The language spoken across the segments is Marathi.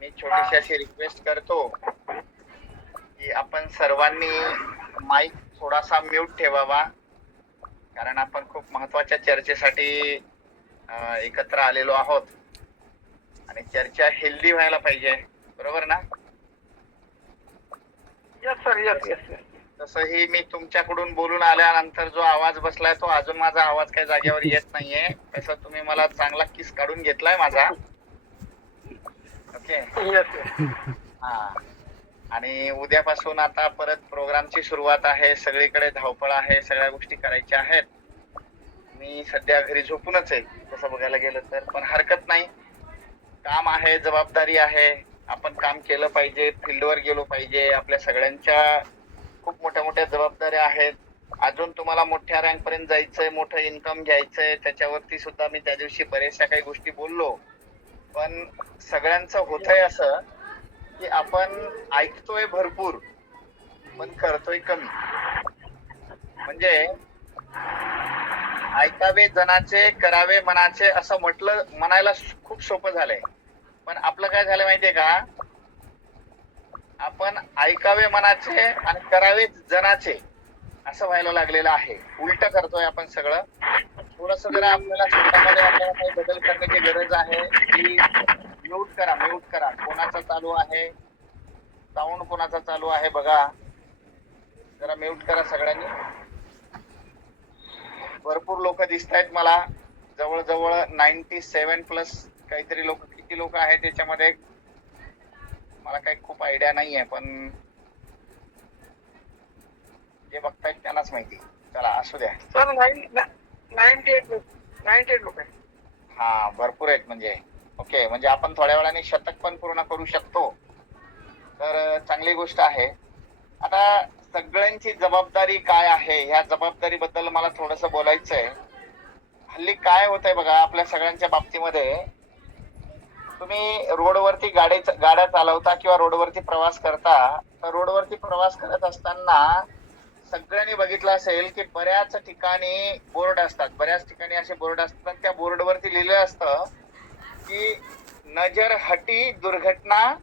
मी छोटीशी अशी रिक्वेस्ट करतो की आपण सर्वांनी माईक थोडासा म्यूट ठेवावा, कारण आपण खूप महत्वाच्या चर्चेसाठी एकत्र आलेलो आहोत आणि चर्चा हेल्दी व्हायला पाहिजे, बरोबर ना? Yes sir, yes yes yes. तसंही मी तुमच्याकडून बोलून आल्यानंतर जो आवाज बसलाय तो अजून माझा आवाज काही जागेवर येत नाहीये. तसं तुम्ही मला चांगला किस काढून घेतलाय माझा. ओके. Yes yes. हा. आणि उद्यापासून आता परत प्रोग्रामची सुरुवात आहे. सगळीकडे धावपळ आहे, सगळ्या गोष्टी करायच्या आहेत. मी सध्या घरी झोपूनच आहे तसं बघायला गेलं तर, पण हरकत नाही. काम आहे, जबाबदारी आहे, आपण काम केलं पाहिजे, फील्डवर गेलो पाहिजे. आपल्या सगळ्यांच्या खूप मोठ्या मोठ्या जबाबदाऱ्या आहेत. अजून तुम्हाला मोठ्या रँक पर्यंत जायचंय, मोठं इन्कम घ्यायचंय, त्याच्यावरती सुद्धा मी त्या दिवशी बऱ्याचशा काही गोष्टी बोललो. पण सगळ्यांचं होतंय असं की आपण ऐकतोय भरपूर पण करतोय कमी. म्हणजे ऐकावे जनाचे, करावे मनाचे असं म्हणायला खूप सोपं झालंय, पण आपलं काय झालं माहितीये का? आपण ऐकावे मनाचे आणि करावे जनाचे असं व्हायला लागलेलं आहे. उलट करतोय आपण सगळं. थोडस जरा आपल्याला स्वतःमध्ये आपल्याला काही बदल करण्याची गरज आहे की म्यूट करा. कोणाचा चालू आहे, साऊंड कोणाचा चालू आहे बघा, जरा म्यूट करा सगळ्यांनी. भरपूर लोक दिसत आहेत मला, जवळजवळ 97+ काहीतरी लोक. किती लोक आहेत त्याच्यामध्ये मला काही खूप आयडिया नाहीये, पण जे बघतायत त्यांनाच माहिती. चला असू द्या. सर 98 लोक आहेत. हा, भरपूर आहेत म्हणजे. ओके, म्हणजे आपण थोड्या वेळाने शतक पण पूर्ण करू शकतो, तर चांगली गोष्ट आहे. आता सगळ्यांची जबाबदारी काय आहे, ह्या जबाबदारीबद्दल मला थोडस बोलायचंय. हल्ली काय होतंय बघा आपल्या सगळ्यांच्या बाबतीमध्ये, तुम्ही रोडवरती गाड्या चालवता किंवा रोडवरती प्रवास करता, तर रोडवरती प्रवास करत असताना सगळ्यांनी बघितलं असेल की बऱ्याच ठिकाणी बोर्ड असतात, बऱ्याच ठिकाणी असे बोर्ड असतात. त्या बोर्डवरती लिहिलं असतं की नजर हटी दुर्घटना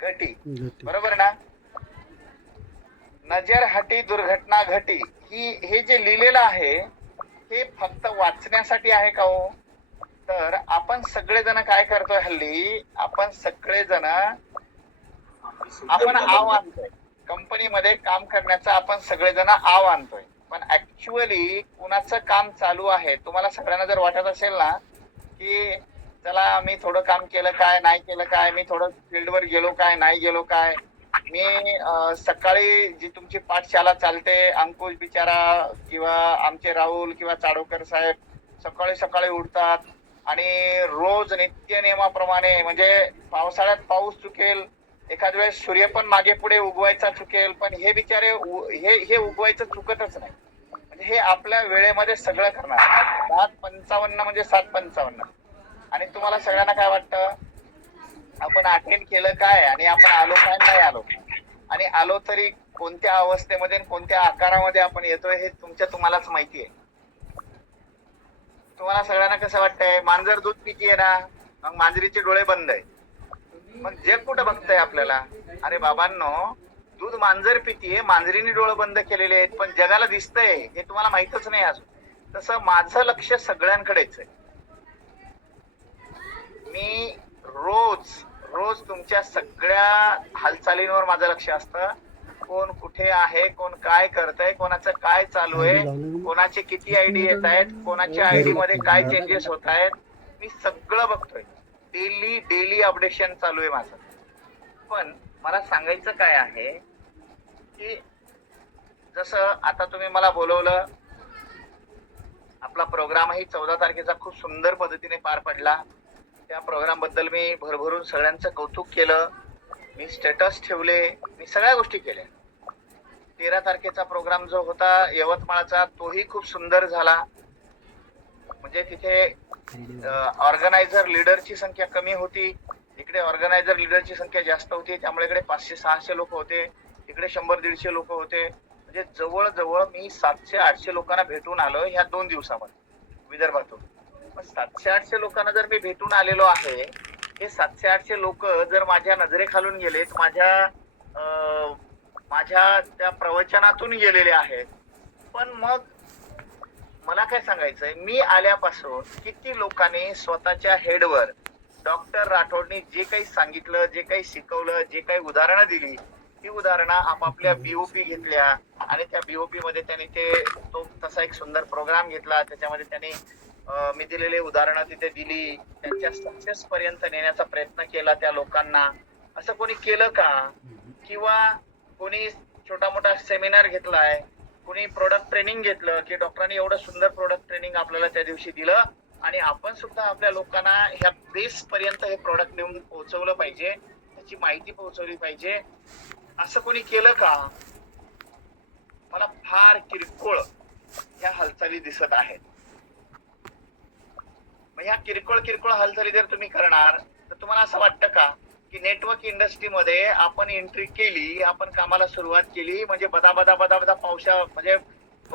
घटी, बरोबर ना? नजर हटी दुर्घटना घटी, हे जे लिहिलेलं आहे हे फक्त वाचण्यासाठी आहे का हो? तर आपण सगळेजण काय करतोय हल्ली, आपण सगळेजण आपण आव आणतोय कंपनीमध्ये काम करण्याचा, आपण सगळेजण आव आणतोय. पण ऍक्च्युअली कुणाचं काम चालू आहे? तुम्हाला सगळ्यांना जर वाटत असेल ना की चला मी थोडं काम केलं काय, नाही केलं काय, मी थोडं फील्डवर गेलो काय, नाही गेलो काय, मी सकाळी जी तुमची पाठशाला चालते, अंकुश बिचारा किंवा आमचे राहुल किंवा चाडोकर साहेब सकाळी सकाळी उठतात आणि रोज नित्य नियमाप्रमाणे, म्हणजे पावसाळ्यात पाऊस चुकेल, एखाद वेळेस सूर्य पण मागे पुढे उगवायचा चुकेल, पण हे बिचारे हे उगवायचं चुकतच नाही. म्हणजे हे आपल्या वेळेमध्ये सगळं करणार. 7:55 म्हणजे 7:55. आणि तुम्हाला सगळ्यांना काय वाटतं, आपण अटेंड केलं काय आणि आपण आलो काय, नाही आलो, आणि आलो तरी कोणत्या अवस्थेमध्ये कोणत्या आकारामध्ये आपण येतोय हे तुम्हालाच माहिती आहे. तुम्हाला सगळ्यांना कसं वाटतंय, मांजर दूध पितीये ना, मग मांजरीचे डोळे बंद आहे, मग जग कुठं बघतंय आपल्याला? अरे बाबांनो, दूध मांजर पितीये, मांजरीने डोळे बंद केलेले आहेत, पण जगाला दिसतंय हे तुम्हाला माहितच नाही अजून. तसं माझं लक्ष सगळ्यांकडेच आहे. मी रोज तुमच्या सगळ्या हालचालींवर माझं लक्ष असतं. कोण कुठे आहे, कोण काय करतंय, कोणाचं काय चालू आहे, कोणाचे किती आयडी येत आहेत, कोणाच्या आयडी मध्ये काय चेंजेस होत आहेत, मी सगळं बघतोय. डेली अपडेशन चालू आहे माझं. पण मला सांगायचं काय आहे की जसं आता तुम्ही मला बोलवलं, आपला प्रोग्रामही 14 तारखेचा खूप सुंदर पद्धतीने पार पडला. त्या प्रोग्राम बद्दल मी भरभरून सगळ्यांचं कौतुक केलं, मी स्टेटस ठेवले, मी सगळ्या गोष्टी केल्या. 13 तारखेचा प्रोग्राम जो होता यवतमाळचा, तोही खूप सुंदर झाला. म्हणजे तिथे ऑर्गनायझर लीडरची संख्या कमी होती, इकडे ऑर्गनायझर लीडरची संख्या जास्त होती. त्यामुळे इकडे 500-600 लोक होते, इकडे 100-150 लोक होते. म्हणजे जवळजवळ मी 700-800 लोकांना भेटून आलो ह्या 2 दिवसामध्ये विदर्भातून. 700-800 लोकांना जर मी भेटून आलेलो आहे हे 700-800 लोक जर माझ्या नजरेखालून गेलेत, माझ्या त्या प्रवचनातून गेलेले आहेत, पण मग मला काय सांगायचंय, मी आल्यापासून किती लोकांनी स्वतःच्या हेडवर डॉक्टर राठोडनी जे काही सांगितलं, जे काही शिकवलं, जे काही उदाहरणं दिली, ती उदाहरणं आपापल्या बीओपी घेतल्या आणि त्या बीओपी मध्ये त्यांनी तो तसा एक सुंदर प्रोग्राम घेतला. त्याच्यामध्ये त्यांनी मी दिलेले उदाहरणं तिथे दिली, त्यांच्या सक्सेस पर्यंत नेण्याचा प्रयत्न केला त्या लोकांना. असं कोणी केलं का? किंवा कोणी छोटा मोठा सेमिनार घेतलाय, कोणी प्रोडक्ट ट्रेनिंग घेतलं की डॉक्टरांनी एवढं सुंदर प्रोडक्ट ट्रेनिंग आपल्याला त्या दिवशी दिलं आणि आपण सुद्धा आपल्या लोकांना ह्या बेस पर्यंत हे प्रोडक्ट नेऊन पोहोचवलं पाहिजे, त्याची माहिती पोहोचवली पाहिजे, असं कोणी केलं का? मला फार किरकोळ ह्या हालचाली दिसत आहेत. मग ह्या किरकोळ हालचाली जर तुम्ही करणार तर तुम्हाला असं वाटतं का की नेटवर्क इंडस्ट्रीमध्ये आपण एंट्री केली, आपण कामाला सुरुवात केली म्हणजे बदा म्हणजे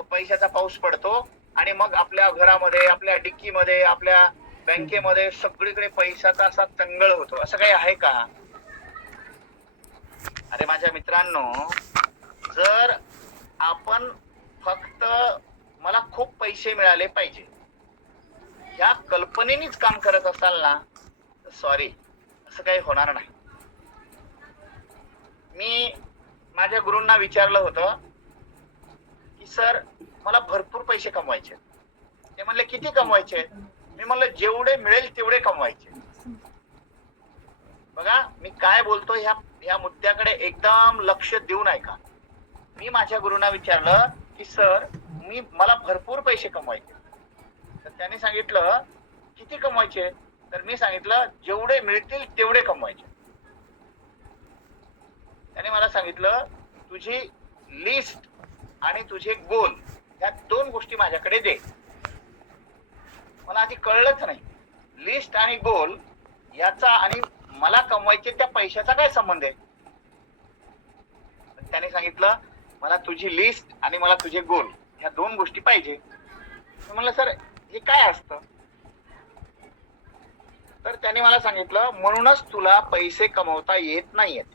पैशाचा पाऊस पडतो आणि मग आपल्या घरामध्ये, आपल्या डिक्कीमध्ये, आपल्या बँकेमध्ये सगळीकडे पैशाचा असा चंगळ होतो, असं काही आहे का? अरे माझ्या मित्रांनो, जर आपण फक्त मला खूप पैसे मिळाले पाहिजे या कल्पनेनेच काम करत असाल ना, तर सॉरी, असं काही होणार नाही. मी माझ्या गुरूंना विचारलं होतं की सर मला भरपूर पैसे कमवायचे. ते म्हणले किती कमवायचे? मी म्हणलं जेवढे मिळेल तेवढे कमवायचे. बघा मी काय बोलतो ह्या मुद्द्याकडे एकदम लक्ष देऊन ऐका. मी माझ्या गुरूंना विचारलं की सर मला भरपूर पैसे कमवायचे. तर त्यांनी सांगितलं किती कमवायचे? तर मी सांगितलं जेवढे मिळतील तेवढे कमवायचे. त्याने मला सांगितलं तुझी लिस्ट आणि तुझे गोल या दोन गोष्टी माझ्याकडे दे. मला आधी कळलंच नाही लिस्ट आणि गोल याचा आणि मला कमवायचे त्या पैशाचा काय संबंध आहे. त्याने सांगितलं मला तुझी लिस्ट आणि मला तुझे गोल ह्या दोन गोष्टी पाहिजे. मी म्हणलं सर हे काय असतं? तर त्याने मला सांगितलं म्हणूनच तुला पैसे कमवता येत नाहीयेत.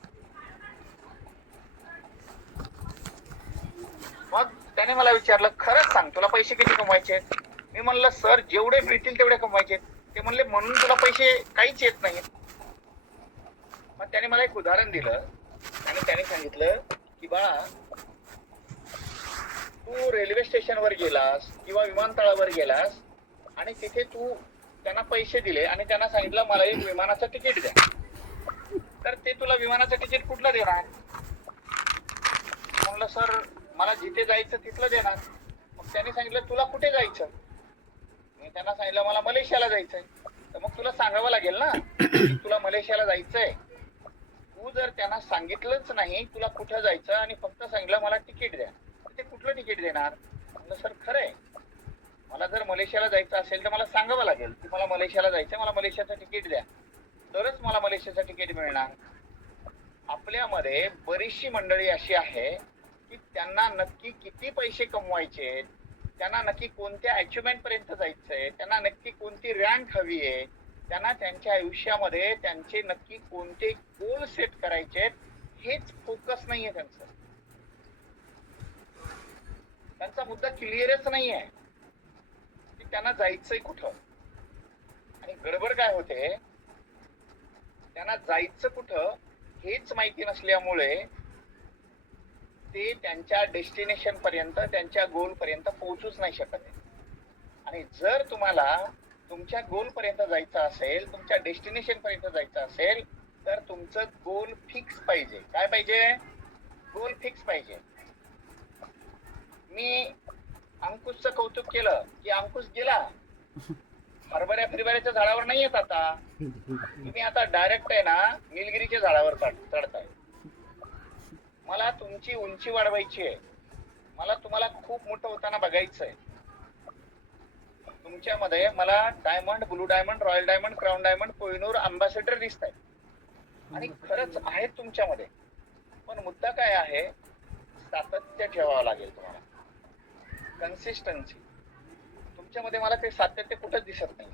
मग त्याने मला विचारलं खरंच सांग तुला पैसे किती कमवायचे? मी म्हणलं सर जेवढे मिळतील तेवढे कमवायचे. ते म्हणले म्हणून तुला पैसे काहीच येत नाहीत. मग त्याने मला एक उदाहरण दिलं आणि त्याने सांगितलं की बाळा तू रेल्वे स्टेशनवर गेलास किंवा विमानतळावर गेलास आणि तिथे तू त्यांना पैसे दिले आणि त्यांना सांगितलं मला एक विमानाचं तिकीट द्या. तर ते तुला विमानाचं तिकीट कुठलं देणार? म्हणलं सर मला जिथे जायचं तिथलं देणार. मग त्यांनी सांगितलं तुला कुठे जायचं? मी त्यांना सांगितलं मला मलेशियाला जायचंय. तर मग तुला सांगावं लागेल ना की तुला मलेशियाला जायचंय. तू जर त्यांना सांगितलंच नाही तुला कुठं जायचं आणि फक्त सांगितलं मला तिकीट द्या, ते कुठलं तिकीट देणार? म्हणलं सर खरंय मला जर मलेशियाला जायचं असेल तर मला सांगावं लागेल की मला मलेशियाला जायचं, मला मलेशियाचं तिकीट द्या, तरच मला मलेशियाचं तिकीट मिळणार. आपल्यामध्ये बरीचशी मंडळी अशी आहे की त्यांना नक्की किती पैसे कमवायचे, त्यांना नक्की कोणत्या अचिव्हमेंट पर्यंत जायचंय, त्यांना नक्की कोणती रँक हवी आहे, त्यांना त्यांच्या आयुष्यामध्ये त्यांचे नक्की कोणते गोल सेट करायचे हेच फोकस नाहीये त्यांचं. त्यांचा मुद्दा क्लिअरच नाहीये की त्यांना जायचंय कुठं. आणि गडबड काय होते, त्यांना जायचं कुठं हेच माहिती नसल्यामुळे ते त्यांच्या डेस्टिनेशन पर्यंत, त्यांच्या गोल पर्यंत पोहोचूच नाही शकत. आणि जर तुम्हाला तुमच्या गोल पर्यंत जायचं असेल, तुमच्या डेस्टिनेशन पर्यंत जायचं असेल तर तुमचं गोल फिक्स पाहिजे. काय पाहिजे? गोल फिक्स पाहिजे. मी अंकुशचं कौतुक केलं की अंकुश गेला हरभऱ्याच्या झाडावर नाही येत. आता तुम्ही आता डायरेक्ट आहे ना निलगिरीच्या झाडावर चढताय. मला तुमची उंची वाढवायची आहे, मला तुम्हाला खूप मोठं होताना बघायचंय. तुमच्यामध्ये मला diamond, blue diamond, royal diamond, crown diamond, Kohinoor ambassador दिसत आहेत आणि खरंच आहेत तुमच्यामध्ये. पण मुद्दा काय आहे, सातत्य ठेवावं लागेल तुम्हाला, कन्सिस्टन्सी. तुमच्यामध्ये मला ते सातत्य कुठंच दिसत नाही.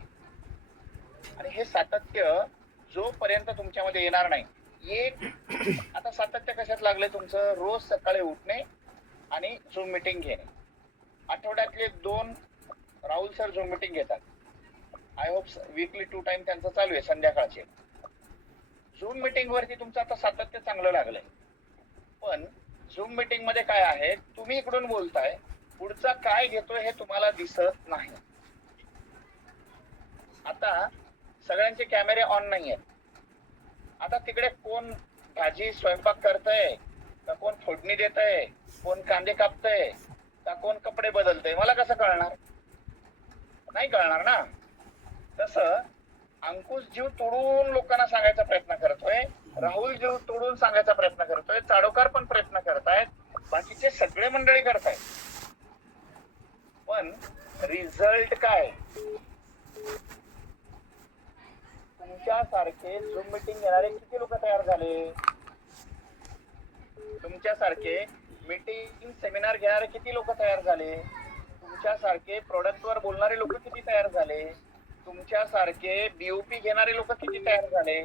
आणि हे सातत्य पर्यंत तुमच्यामध्ये येणार नाही. आता सातत्य कशात लागले तुमचं? रोज सकाळी उठणे आणि झूम मीटिंग घेणे. आठवड्यातले 2 राहुल सर झूम मीटिंग घेतात. आय होप वीकली 2 टाइम त्यांचं चालू आहे संध्याकाळचे. झूम मीटिंग वरती तुमचं आता सातत्य चांगलं लागलंय. पण झूम मीटिंग मध्ये काय आहे, तुम्ही इकडून बोलताय, पुढचा काय घेतोय हे तुम्हाला दिसत नाही. आता सगळ्यांचे कॅमेरे ऑन नाही आहेत. आता तिकडे कोण भाजी स्वयंपाक करतय, का कोण फोडणी देतय, कोण कांदे कापतय, का कोण कपडे बदलतय, मला कसं कळणार? नाही कळणार ना. तसं अंकुश जीव तोडून लोकांना सांगायचा प्रयत्न करतोय, राहुल जीव तोडून सांगायचा प्रयत्न करतोय, चाडोकार पण प्रयत्न करतायत, बाकीचे सगळे मंडळी करतायत. पण रिझल्ट काय? तुमच्यासारखे झूम मीटिंग घेणारे किती लोक तयार झाले? तुमच्यासारखे मीटिंग सेमिनार घेणारे किती लोक तयार झाले? तुमच्यासारखे प्रोडक्टवर बोलणारे लोक किती तयार झाले? तुमच्यासारखे बीओपी घेणारे लोक किती तयार झाले?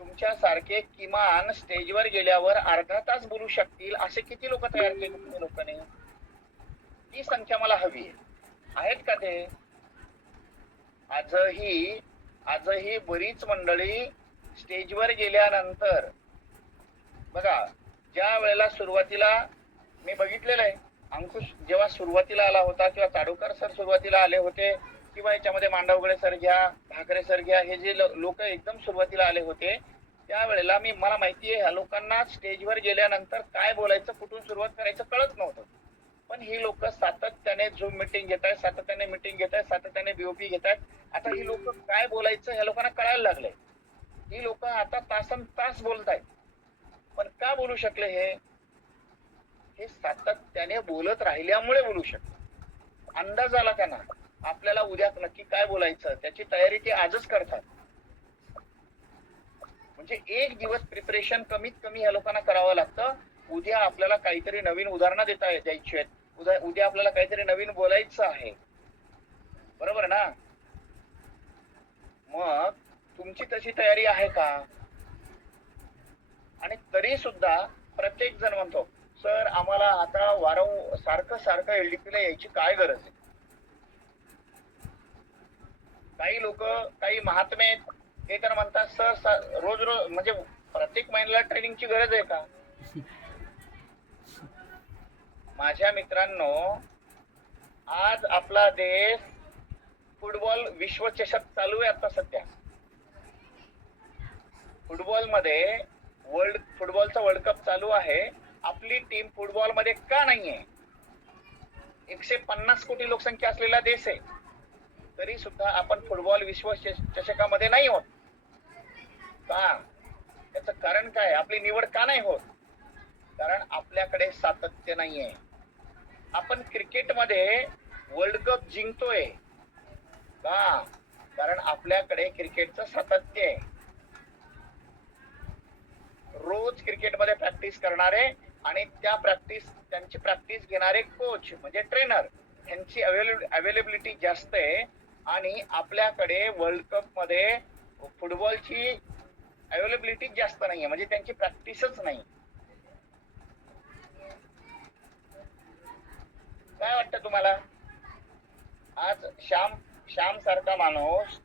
तुमच्यासारखे किमान स्टेजवर गेल्यावर अर्धा तास बोलू शकतील असे किती लोक तयार केले तुम्ही लोकांनी? ही संख्या मला हवी आहे. आहेत का ते? आजही बरीच मंडळी स्टेजवर गेल्यानंतर बघा, ज्या वेळेला सुरुवातीला मी बघितलेलं आहे, अंकुश जेव्हा सुरुवातीला आला होता किंवा चाडोकर सर सुरुवातीला आले होते किंवा याच्यामध्ये मांडवगडे सर घ्या, ठाकरे सर घ्या, हे जे लोक एकदम सुरुवातीला आले होते त्यावेळेला मला माहिती आहे ह्या लोकांना स्टेजवर गेल्यानंतर काय बोलायचं, कुठून सुरुवात करायचं कळत नव्हतं. पण ही लोक सातत्याने झूम मीटिंग घेत आहेत, सातत्याने मीटिंग घेत आहेत, सातत्याने बीओपी घेत आहेत. आता ही लोक काय बोलायचं ह्या लोकांना कळायला लागलंय. ही लोक आता तासन तास बोलतायत. पण का बोलू शकले? हे सातत्याने बोलत राहिल्यामुळे बोलू शकले. अंदाज आला त्यांना आपल्याला उद्या नक्की काय बोलायचं, त्याची तयारी ते आजच करतात. म्हणजे एक दिवस प्रिपरेशन कमीत कमी ह्या लोकांना करावं लागतं. उद्या आपल्याला काहीतरी नवीन उदाहरणं द्यायची आहेत, उद्या आपल्याला काहीतरी नवीन बोलायचं आहे, बरोबर ना? मग तुमची तशी तयारी आहे का? आणि तरी सुद्धा प्रत्येक जण म्हणतो, सर आम्हाला आता सारखं एलडीपी ला यायची काय गरज आहे? काही लोक, काही महात्मे हे तर म्हणतात, सर रोज म्हणजे प्रत्येक महिन्याला ट्रेनिंगची गरज आहे का? माझ्या मित्रांनो, आज आपला देश फुटबॉल विश्वचषक चालू आहे. आता सध्या फुटबॉलमध्ये फुटबॉलचा वर्ल्ड कप चालू आहे. आपली टीम फुटबॉल मध्ये का नाहीये? 150 कोटी लोकसंख्या असलेला देश आहे, तरी सुद्धा आपण फुटबॉल विश्वचषकामध्ये नाही होत का? त्याचं कारण काय? आपली निवड का नाही होत? कारण आपल्याकडे सातत्य नाहीये. आपण क्रिकेटमध्ये वर्ल्ड कप जिंकतोय का? कारण आपल्याकडे क्रिकेटचं सातत्य आहे. रोज क्रिकेटमध्ये प्रॅक्टिस करणारे आणि त्यांची प्रॅक्टिस घेणारे कोच म्हणजे ट्रेनर, यांची अवेलेबिलिटी जास्त आहे. आणि आपल्याकडे वर्ल्ड कप मध्ये फुटबॉलची अवेलेबिलिटी जास्त नाहीये, म्हणजे त्यांची प्रॅक्टिसच नाही. काय वाटतं तुम्हाला? आज श्याम सारखा माणूस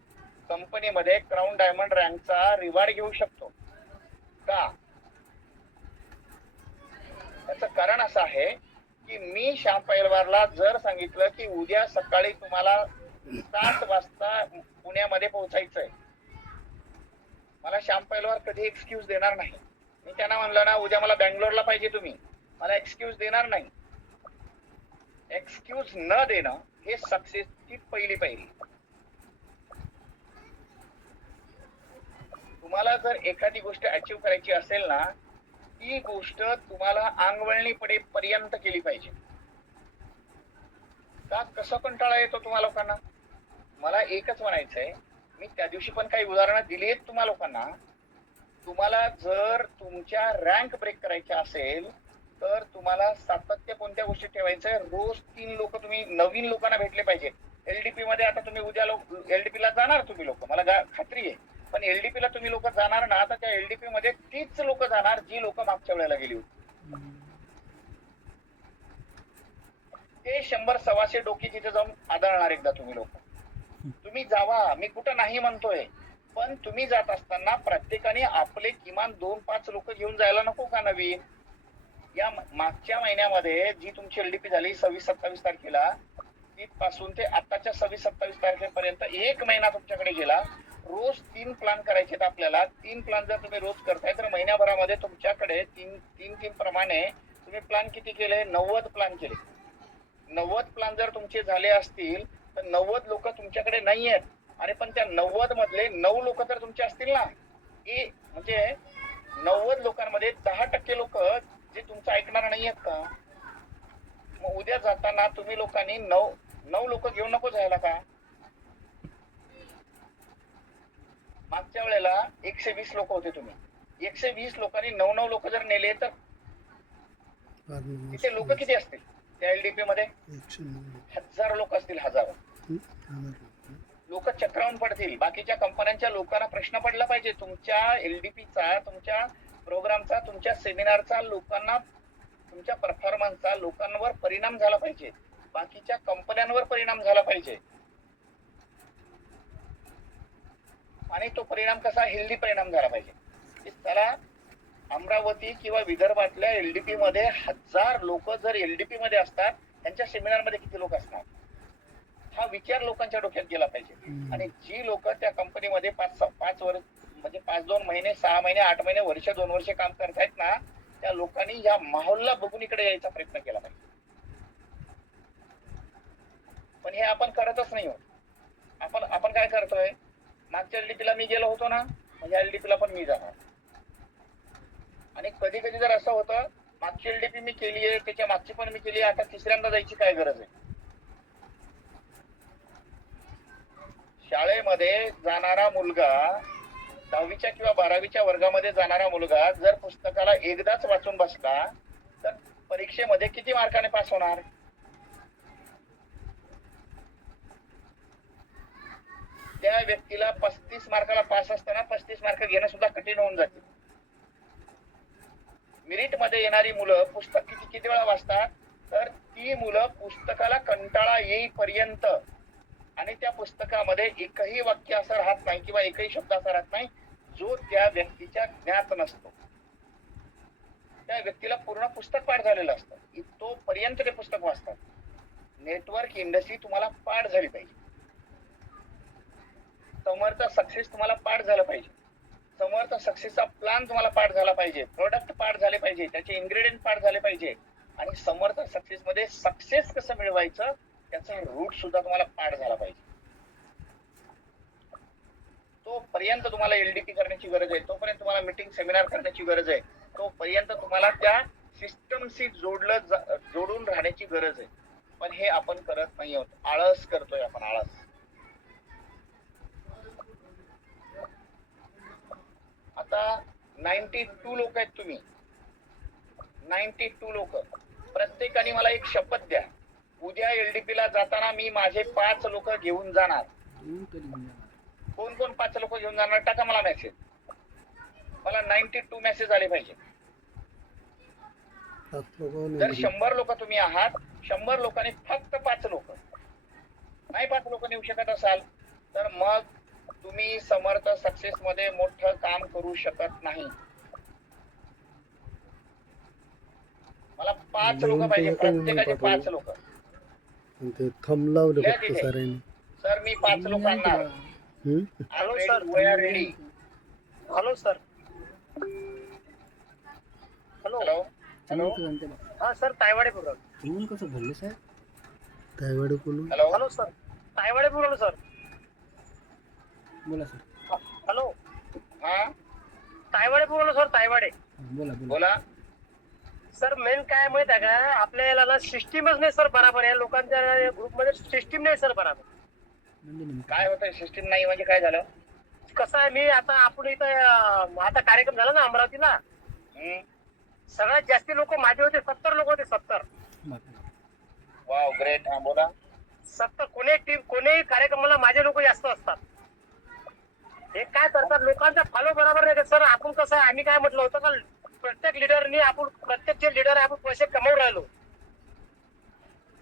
कंपनीमध्ये क्राऊन डायमंड रँकचा रिवॉर्ड घेऊ शकतो का? याचं कारण असं आहे की मी श्याम पैलवारला जर सांगितलं की उद्या सकाळी तुम्हाला 7 वाजता पुण्यामध्ये पोहोचायचंय, मला श्याम पैलवार कधी एक्सक्यूज देणार नाही. मी त्यांना म्हणलं ना, उद्या मला बँगलोरला पाहिजे, तुम्ही मला एक्सक्यूज देणार नाही. एक्सक्यूज न देणं हे सक्सेसची पहिली पायरी. तुम्हाला जर एखादी गोष्ट अचीव्ह करायची असेल ना, ती गोष्ट तुम्हाला अंगवळणी पर्यंत केली पाहिजे. का कसा कंटाळा येतो तुम्हा लोकांना? मला एकच म्हणायचंय, मी त्या दिवशी पण काही उदाहरणं दिली आहेत तुम्हा लोकांना. तुम्हाला जर तुमच्या रँक ब्रेक करायच्या असेल तर तुम्हाला सातत्य कोणत्या गोष्टी ठेवायचंय? रोज 3 लोक तुम्ही नवीन लोकांना भेटले पाहिजे. एलडीपी मध्ये आता तुम्ही उद्या एलडीपी ला जाणार तुम्ही लोक, मला खात्री आहे. पण एलडीपी ला तुम्ही लोक जाणार ना, तर त्या एलडीपी मध्ये तीच लोक जाणार जी लोक मागच्या वेळेला गेली होती. ते 100-125 डोकी तिथे जाऊन आदळणार एकदा तुम्ही लोक. तुम्ही जावा, मी कुठं नाही म्हणतोय, पण तुम्ही जात असताना प्रत्येकाने आपले किमान 2-5 लोक घेऊन जायला नको का नवीन? या मागच्या महिन्यामध्ये जी तुमची एलडीपी झाली 26-27 तारखेला, तिथपासून ते आताच्या 26-27 तारखेपर्यंत 1 महिना तुमच्याकडे गेला. रोज 3 प्लॅन करायचे आपल्याला. 3 प्लॅन जर तुम्ही रोज करताय तर महिन्याभरामध्ये तुमच्याकडे तीन प्रमाणे तुम्ही प्लॅन किती केले? 90 प्लॅन केले. 90 प्लॅन जर तुमचे झाले असतील तर 90 लोक तुमच्याकडे नाही आहेत, आणि पण त्या 90 मधले 9 लोक तर तुमचे असतील ना. म्हणजे 90 लोकांमध्ये 10% लोक जे तुमचं ऐकणार नाही आहेत का? मग उद्या जाताना तुम्ही लोकांनी 9 लोक घेऊन नको जायला का? मागच्या वेळेला 120 लोक होते, तुम्ही 120 लोकांनी 9 लोक जर नेले तर तिथे लोक किती असतील? त्या एलडीपी मध्ये 1000 लोक असतील. 1000 लोक चक्रावून पडतील. बाकीच्या कंपन्यांच्या लोकांना प्रश्न पडला पाहिजे, तुमच्या एलडीपीचा, तुमच्या प्रोग्रामचा, तुमच्या सेमिनारचा लोकांना, तुमच्या परफॉर्मन्सचा लोकांवर परिणाम झाला पाहिजे, बाकीच्या कंपन्यांवर परिणाम झाला पाहिजे. आणि तो परिणाम कसा? हेल्दी परिणाम झाला पाहिजे. त्याला अमरावती किंवा विदर्भातल्या एलडीपी मध्ये 1000 लोक जर एलडीपी मध्ये असतात, त्यांच्या सेमिनार मध्ये किती लोक असणार? हा विचार लोकांच्या डोक्यात गेला पाहिजे. आणि जी लोक त्या कंपनीमध्ये 5 वर्ष, म्हणजे 5-2 महिने, 6 महिने, 8 महिने, वर्ष, 2 वर्ष काम करतायत ना, त्या लोकांनी या माहोलला बघून इकडे यायचा प्रयत्न केला पाहिजे. पण हे आपण करतच नाही आहोत. आपण काय करतोय? मागच्या एलडीपीला मी गेलो होतो ना, म्हणजे एलडीपीला पण मी जाणार. आणि कधी कधी जर असं होतं, मागची एलडीपी मी केली आहे, त्याच्या मागची पण मी केली, आता तिसऱ्यांदा जायची काय गरज आहे? शाळेमध्ये जाणारा मुलगा, 10वीच्या किंवा 12वीच्या वर्गामध्ये जाणारा मुलगा जर पुस्तकाला एकदाच वाचून बसला तर परीक्षेमध्ये किती मार्काने पास होणार? त्या व्यक्तीला 35 मार्काला पास असताना 35 मार्क घेणं सुद्धा कठीण होऊन जाते. मेरिट मध्ये येणारी मुलं पुस्तक किती वेळा वाचतात? तर ती मुलं पुस्तकाला कंटाळा येईपर्यंत, आणि त्या पुस्तकामध्ये एकही वाक्य असं राहत नाही किंवा एकही शब्द असा राहत नाही जो त्या व्यक्तीच्या ज्ञात नसतो. त्या व्यक्तीला पूर्ण पुस्तक पाठ झालेलं असतं, तोपर्यंत ते पुस्तक वाचतात. नेटवर्क इंडस्ट्री तुम्हाला पाठ झाली पाहिजे. समोरचा सक्सेस तुम्हाला पाठ झाला पाहिजे. समोरचा सक्सेसचा प्लॅन तुम्हाला पाठ झाला पाहिजे. प्रोडक्ट पाठ झाले पाहिजे, त्याचे इन्ग्रेडियंट पाठ झाले पाहिजे, आणि समोरचा सक्सेस मध्ये सक्सेस कसं मिळवायचं त्याचा रूट सुद्धा तुम्हाला पाठ झाला पाहिजे. तोपर्यंत तुम्हाला एलडीपी करण्याची गरज आहे, तोपर्यंत तुम्हाला मीटिंग सेमिनार करण्याची गरज आहे, तोपर्यंत तुम्हाला त्या सिस्टमशी जोडून राहण्याची गरज आहे. पण हे आपण करत नाही आहोत. आळस करतोय आपण, आळस. आता 92 लोक आहेत तुम्ही, 92 लोक. प्रत्येकाने मला एक शपथ द्या, उद्या एलडीपी ला जाताना मी माझे 5 लोक घेऊन जाणार. कोण 5 लोक घेऊन जाणार? टाका मला मेसेज. मला 92 मेसेज आले पाहिजे. जर 100 लोक तुम्ही आहात, 100 लोकांनी फक्त 5 लोक, नाही 5 लोक नेऊ शकत असाल तर मग तुम्ही समर्थ सक्सेस मध्ये मोठं काम करू शकत नाही. मला 5 लोक पाहिजे, प्रत्येकाचे 5 लोक. सर मी 5 लोक आणणार. Hello sir, we are ready. Hello sir. Hello hello. हा सर, तायवाडे बोलतो. कसं बोलले साहेब? हॅलो हॅलो सर, तायवाडे बोललो सर. बोला सर. हॅलो. हा तायवाडे बोललो सर, तायवाडे. बोला बोला. बोला. सर मेन काय माहित आहे का, आपल्याला सिस्टीमच नाही सर बराबर. या लोकांच्या ग्रुपमध्ये सिस्टीम नाही सर बराबर. काय होतंय? सिस्टीम नाही म्हणजे काय झालं? कसं आहे, मी आपण इथं आता कार्यक्रम झाला ना अमरावतीला, सगळ्यात जास्ती लोक माझे होते. 70 लोक होते. 70. Wow, great. हा बोला. 70. कोणीही कार्यक्रमाला माझे लोक जास्त असतात. हे काय करतात लोकांचा फॉलो बरोबर नाही सर. आपण कसं आहे, आम्ही काय म्हटलं होतं का प्रत्येक लिडरनी आपण प्रत्येक जे लिडर आहे आपण पैसे कमवून राहिलो.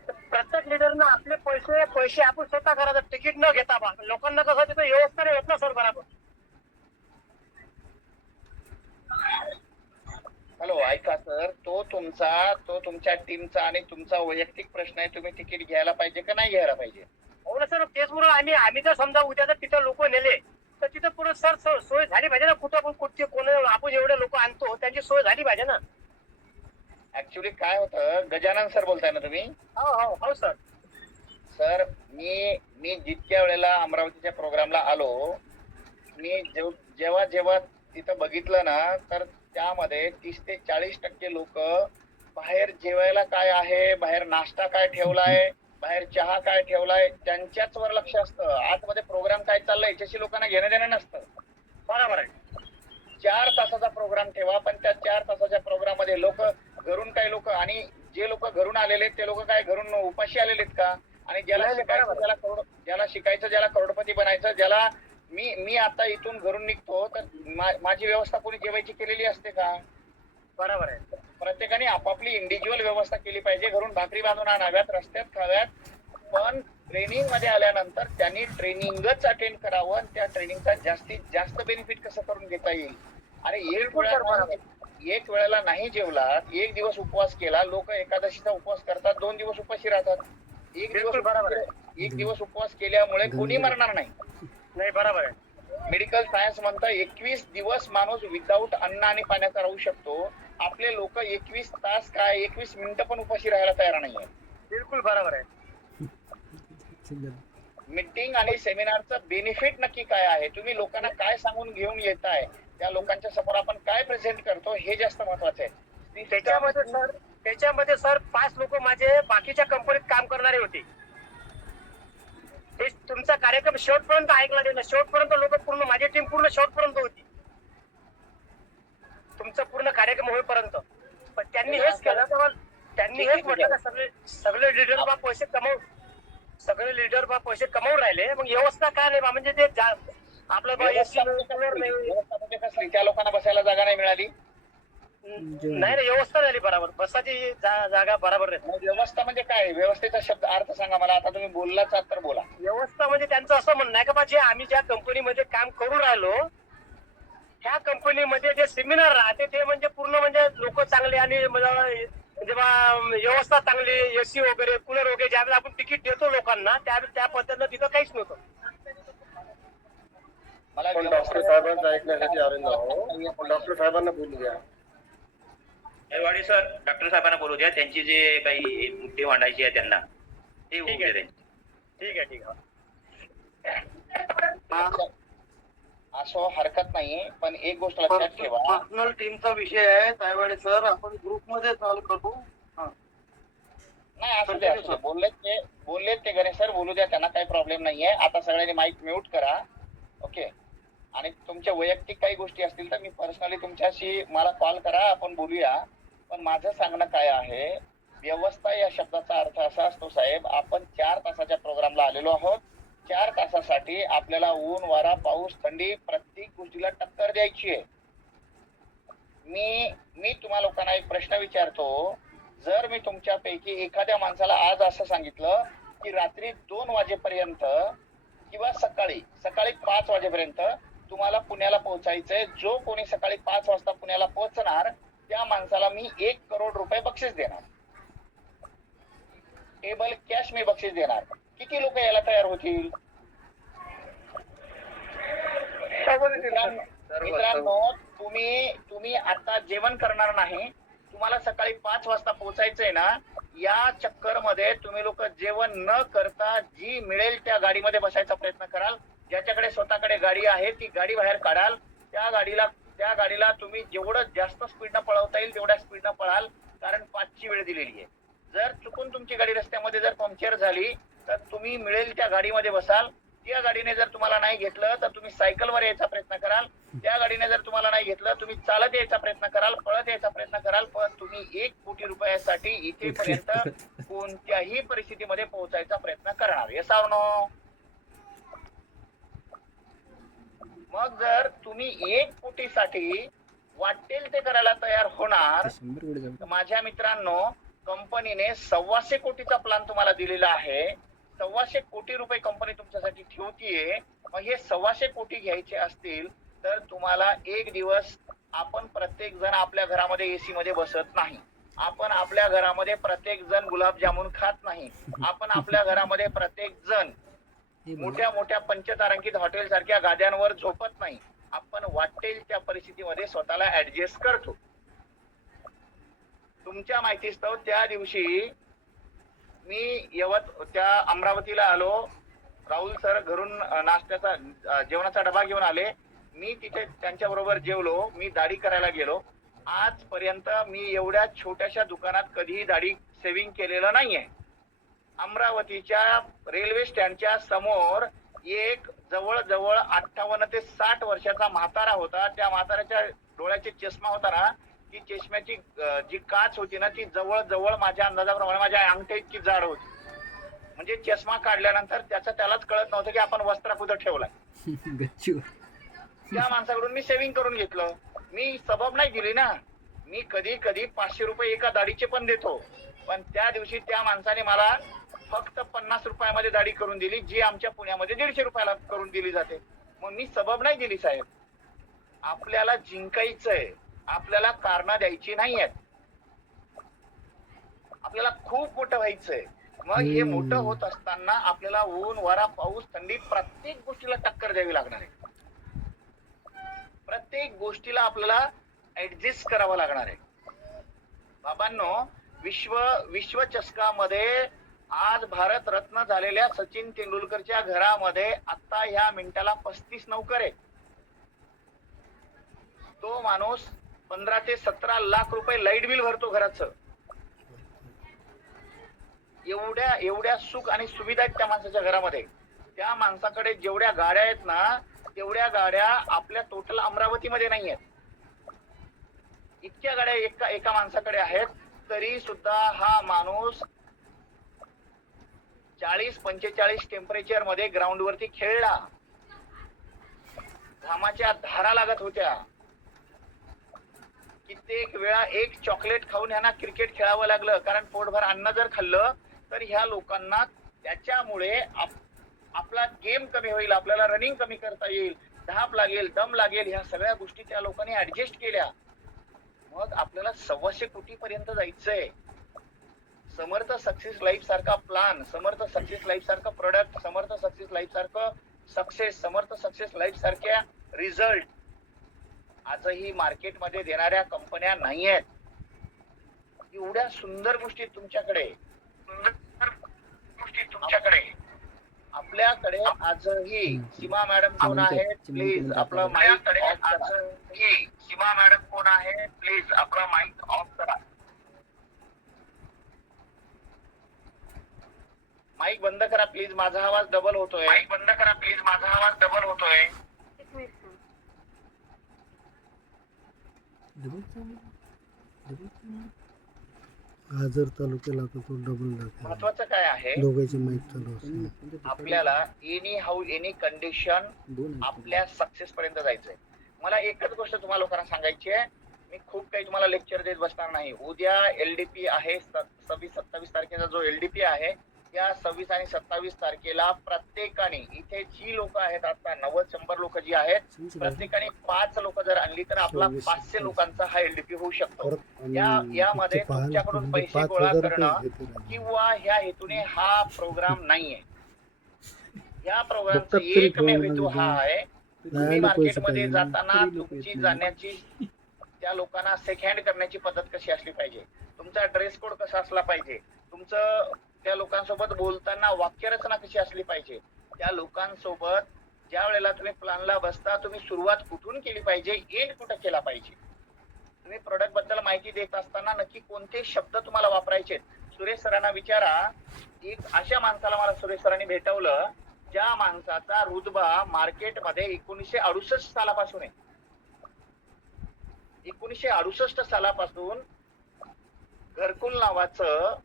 तर प्रत्येक लिडरनं आपले पैसे आपण स्वतः करायचं तिकीट न घेता बा. लोकांना कसं तिथं व्यवस्था नाही होत ना सर बरोबर. हॅलो ऐका सर, तो तुमच्या टीमचा आणि तुमचा वैयक्तिक प्रश्न आहे. तुम्ही तिकीट घ्यायला पाहिजे का नाही घ्यायला पाहिजे? हो ना सर, तेच म्हणून आम्ही जर समजा उद्या जर तिथं लोक नेले तर तिथं पुढे सर सोय झाली पाहिजे ना. कुठं पण कुठचे कोण आपण एवढे लोक आणतो त्यांची सोय झाली पाहिजे ना. ऍक्च्युली काय होतं, गजानन सर बोलताय ना तुम्ही? हो हो हो सर. सर मी जितक्या वेळेला अमरावतीच्या प्रोग्रामला आलो, मी जेव्हा तिथं बघितलं ना, तर त्यामध्ये 30 ते 40% लोक बाहेर जेवायला काय आहे, बाहेर नाश्ता काय ठेवलाय, बाहेर चहा काय ठेवलाय, त्यांच्याच वर लक्ष असतं. आतमध्ये प्रोग्राम काय चाललाय याच्याशी लोकांना घेणं देणं नसतं. बरोबर आहे. 4 तासाचा प्रोग्राम ठेवा, पण त्या 4 तासाच्या प्रोग्राम मध्ये लोक आणि जे लोक घरून आलेले ते लोक काय घरून उपाशी आलेले का? आणि ज्याला शिकायचं ज्याला करोडपती बनायचं, ज्याला मी आता इथून घरून निघतो तर माझी व्यवस्था कोणी जेवायची केलेली असते का? बरोबर आहे. प्रत्येकाने आपापली इंडिव्हिज्युअल व्यवस्था केली पाहिजे. घरून भाकरी बांधून आणाव्यात, रस्त्यात खाव्यात, पण ट्रेनिंग मध्ये आल्यानंतर त्यांनी ट्रेनिंगच अटेंड करावं आणि त्या ट्रेनिंगचा जास्तीत जास्त बेनिफिट कसं करून घेता येईल. अरे एक वेळेला नाही जेवला, एक दिवस उपवास केला, लोक एकादशीचा उपवास करतात, 2 दिवस उपाशी राहतात. एक दिवस उपवास केल्यामुळे कोणी मरणार नाही. नाही बरोबर आहे. मेडिकल सायन्स म्हणतं 21 दिवस माणूस विदाऊट अन्न आणि पाण्याचा राहू शकतो. आपले लोक 21 तास काय 21 मिनिटं पण उपाशी राहायला तयार नाहीये. बिलकुल बरोबर आहे. मीटिंग आणि सेमिनारचं बेनिफिट नक्की काय आहे, तुम्ही लोकांना काय सांगून घेऊन येताय, त्या लोकांच्या समोर आपण काय प्रेझेंट करतो हे जास्त महत्वाचं आहे. त्याच्यामध्ये सर 5 लोक माझे बाकीच्या कंपनीत काम करणारे होते. ते तुमचा कार्यक्रम शेवटपर्यंत ऐकला गेला. शेवटपर्यंत लोक पूर्ण माझी टीम पूर्ण शेवटपर्यंत होती, तुमचा पूर्ण कार्यक्रम होईपर्यंत. पण त्यांनी हेच केलं तर त्यांनी हेच म्हटलं का सगळे लीडर बा पैसे कमवून राहिले, मग व्यवस्था काय नाही बा. म्हणजे ते आपलं व्यवस्था म्हणजे कसली, त्या लोकांना बसायला जागा नाही मिळाली. नाही व्यवस्था झाली बरोबर, बसाची जागा बरोबर नाही. व्यवस्था म्हणजे काय, व्यवस्थेचा शब्द अर्थ सांगा मला. आता तुम्ही बोललाच तर बोला. व्यवस्था म्हणजे त्यांचं असं म्हणणं आहे का बा, जे आम्ही ज्या कंपनीमध्ये काम करून राहिलो ह्या कंपनीमध्ये जे सेमिनार राहते ते म्हणजे पूर्ण म्हणजे लोक चांगले आणि जेव्हा व्यवस्था चांगली, एसी वगैरे कूलर वगैरे ज्यावेळेस आपण तिकीट देतो लोकांना त्या पद्धतीनं तिथं काहीच नव्हतं. मला डॉक्टर साहेबांचं ऐकण्यासाठी आलेलो आहोत. डॉक्टर साहेबांना बोलू द्या. वाडी सर, डॉक्टर साहेबांना बोलू द्या. त्यांची जे काही मुद्दे मांडायची आहे त्यांना ते होऊ द्या. ठीक आहे. असो हरकत नाही, पण एक गोष्ट लक्षात ठेवा, पर्सनल टीमचा विषय आहे तायवाडे सर, आपण ग्रुप मध्ये सॉल्व करू. नाही असू दे. बोललेत ते गणेश सर, बोलू द्या, त्यांना काही प्रॉब्लेम नाहीये. आता सगळ्यांनी माईक म्यूट करा. ओके. आणि तुमच्या वैयक्तिक काही गोष्टी असतील तर मी पर्सनली तुमच्याशी मला कॉल करा, आपण बोलूया. पण माझं सांगणं काय आहे, व्यवस्था या शब्दाचा अर्थ असा असतो साहेब, आपण 4 तासाच्या प्रोग्रामला आलेलो आहोत. 4 तासासाठी आपल्याला ऊन, वारा, पाऊस, थंडी प्रत्येक गोष्टीला टक्कर द्यायची आहे. मी तुम्हा लोकांना एक प्रश्न विचारतो. जर मी तुमच्यापैकी एखाद्या माणसाला आज असं सांगितलं की रात्री 2 वाजेपर्यंत किंवा सकाळी 5 वाजेपर्यंत तुम्हाला पुण्याला पोहोचायचंय, जो कोणी सकाळी 5 वाजता पुण्याला पोहोचणार त्या माणसाला मी 1 करोड रुपये बक्षीस देणार, टेबल कॅश मी बक्षीस देणार. किती लोक यायला तयार होतील? मित्रांनो, तुम्ही आता जेवण करणार नाही, तुम्हाला सकाळी 5 वाजता पोहोचायचंय ना, या चक्कर मध्ये तुम्ही लोक जेवण न करता जी मिळेल त्या गाडीमध्ये बसायचा प्रयत्न कराल. ज्याच्याकडे स्वतःकडे गाडी आहे ती गाडी बाहेर काढाल. त्या गाडीला तुम्ही जेवढं जास्त स्पीडनं पळवता येईल तेवढ्या स्पीडनं पळाल, कारण 5ची वेळ दिलेली आहे. जर चुकून तुमची गाडी रस्त्यामध्ये जर पंक्चर झाली तर तुम्ही मिळेल त्या गाडीमध्ये बसाल. त्या गाडीने जर तुम्हाला नाही घेतलं तर तुम्ही सायकलवर यायचा प्रयत्न कराल. त्या गाडीने जर तुम्हाला नाही घेतलं तुम्ही चालत यायचा प्रयत्न कराल, पळत यायचा प्रयत्न कराल. पण तुम्ही 1 कोटी रुपयासाठी इथेपर्यंत कोणत्याही परिस्थितीमध्ये पोहोचायचा प्रयत्न करणार. Yes or no? मग जर तुम्ही 1 कोटीसाठी वाटेल ते करायला तयार होणार, ते 100 कोटी तर जाऊ. माझ्या मित्रांनो, कंपनीने 125 कोटीचा प्लॅन तुम्हाला दिलेला आहे. 125 कोटी रुपये कंपनी तुमच्यासाठी ठेवतीये. मग हे 125 कोटी घ्यायचे असतील तर तुम्हाला एक दिवस, आपण प्रत्येक जण आपल्या घरामध्ये एसी मध्ये बसत नाही, आपण आपल्या घरामध्ये प्रत्येक जण गुलाबजामुन खात नाही, आपण आपल्या घरामध्ये प्रत्येक जण हे बघा. मोठ्या मोठ्या पंचतारांकित हॉटेल सारख्या गाद्यांवर झोपत नाही. आपण वाटेल त्या परिस्थितीमध्ये स्वतःला ऍडजस्ट करतो. तुमच्या माहितीस्तव त्या दिवशी मी त्या अमरावतीला आलो. राहुल सर घरून नाश्त्याचा जेवणाचा डबा घेऊन आले. मी तिथे त्यांच्या बरोबर जेवलो. मी दाढी करायला गेलो. आजपर्यंत मी एवढ्या छोट्याशा दुकानात कधीही दाढी सेविंग केलेलं नाहीये. अमरावतीच्या रेल्वे स्टँडच्या समोर एक जवळजवळ 58 ते 60 वर्षाचा म्हातारा होता. त्या म्हाताऱ्याच्या डोळ्याचे चष्मा होता ना, ती चष्म्याची जी काच होती ना, ती जवळजवळ माझ्या अंदाजाप्रमाणे माझ्या अंगठ्या इतकी जाड होती. म्हणजे चष्मा काढल्यानंतर त्यालाच कळत नव्हतं की आपण वस्त्र कुठं ठेवलाय. गच्चू. त्या माणसाकडून मी सेव्हिंग करून घेतलं. मी सबब नाही दिली ना. मी कधी कधी 500 रुपये एका दाढीचे पण देतो. पण त्या दिवशी त्या माणसाने मला फक्त 50 रुपयामध्ये दाढी करून दिली, जी आमच्या पुण्यामध्ये 150 रुपयाला करून दिली जाते. मग मी सबब नाही दिली साहेब. आपल्याला जिंकायचंय, आपल्याला कारणं द्यायची नाहीयेत. आपल्याला खूप मोठं व्हायचंय. मग हे मोठं होत असताना आपल्याला ऊन, वारा, पाऊस, थंडी प्रत्येक गोष्टीला टक्कर द्यावी लागणार आहे. प्रत्येक गोष्टीला आपल्याला ऍडजस्ट करावं लागणार आहे. बाबांनो, विश्वचषकामध्ये आज भारत रत्न झालेल्या सचिन तेंडुलकरच्या घरामध्ये आता ह्या मिनिटाला 35 नोकर आहे. तो माणूस 15 ते 17 लाख रुपये लाईट बिल भरतो घराचं. एवढ्या सुख आणि सुविधा आहेत त्या माणसाच्या घरामध्ये. त्या माणसाकडे जेवढ्या गाड्या आहेत ना, तेवढ्या गाड्या आपल्या टोटल अमरावतीमध्ये नाही आहेत. इतक्या गाड्या एका माणसाकडे आहेत. तरी सुद्धा हा माणूस 40-45 टेम्परेचर मध्ये ग्राउंड वरती खेळला. घामाच्या धारा लागत होत्या. कित्येक वेळा एक चॉकलेट खाऊन ह्यांना क्रिकेट खेळावं लागलं. कारण पोटभर अन्न जर खाल्लं तर ह्या लोकांना त्याच्यामुळे आपला गेम कमी होईल, आपल्याला रनिंग कमी करता येईल, धाप लागेल, दम लागेल, ह्या सगळ्या गोष्टी त्या लोकांनी ऍडजस्ट केल्या. मग आपल्याला 125 कोटी पर्यंत जायचंय. समर्थ सक्सेस लाईफ सारखा प्लॅन, समर्थ सक्सेस लाईफ सारखं प्रोडक्ट, समर्थ सक्सेस लाईफ सारखं सक्सेस, समर्थ सक्सेस लाईफ सारख्या रिझल्ट आजही मार्केटमध्ये देणाऱ्या कंपन्या नाही आहेत. एवढ्या सुंदर गोष्टी तुमच्याकडे, आपल्याकडे आजही. सीमा मॅडम कोण आहे? प्लीज आपलं माईक ऑफ करा. सीमा मॅडम कोण आहे? प्लीज आपला माईक ऑफ करा. माईक बंद करा प्लीज, माझा आवाज डबल होतोय. माईक बंद करा प्लीज, माझा आवाज डबल होतोय. आजर तालुक्याला तो डबल दाखल. महत्वाचं काय आहे, दोघांचे माईक चालू असते. आपल्याला एनी हाऊ एनी कंडिशन आपल्या सक्सेस पर्यंत जायचंय. मला एकच गोष्ट तुम्हाला लोकांना सांगायची आहे. मी खूप काही तुम्हाला लेक्चर देत बसणार नाही. उद्या LDP आहे, 26-27 तारखेचा जो LDP आहे, या 26 आणि 27 तारखेला प्रत्येकाने, इथे जी लोक आहेत आता 90-100 लोक जी आहेत, प्रत्येकाने 5 लोक जर आणली तर आपला 500 लोकांचा हा LDP होऊ शकतो. यामध्ये तुमच्याकडून पैसे गोळा करणं किंवा ह्या हेतूने हा प्रोग्राम नाहीये. या प्रोग्रामचा एकमेव हेतू हा आहे, तुम्ही मार्केटमध्ये जाताना तुमची जाण्याची, त्या लोकांना सेक हँड करण्याची पद्धत कशी असली पाहिजे, तुमचा ड्रेस कोड कसा असला पाहिजे, तुमचं त्या लोकांसोबत बोलताना वाक्यरचना कशी असली पाहिजे, त्या लोकांसोबत ज्या वेळेला तुम्ही प्लॅनला बसता तुम्ही सुरुवात कुठून केली पाहिजे, एंड कुठं केला पाहिजे, तुम्ही प्रोडक्ट बद्दल माहिती देत असताना नक्की कोणते शब्द तुम्हाला वापरायचे. सुरेश सरांना विचारा, एक अशा माणसाला मला सुरेश सरांनी भेटवलं ज्या माणसाचा रुतबा मार्केटमध्ये 1968 सालापासून आहे. 1968 सालापासून घरकुल नावाचं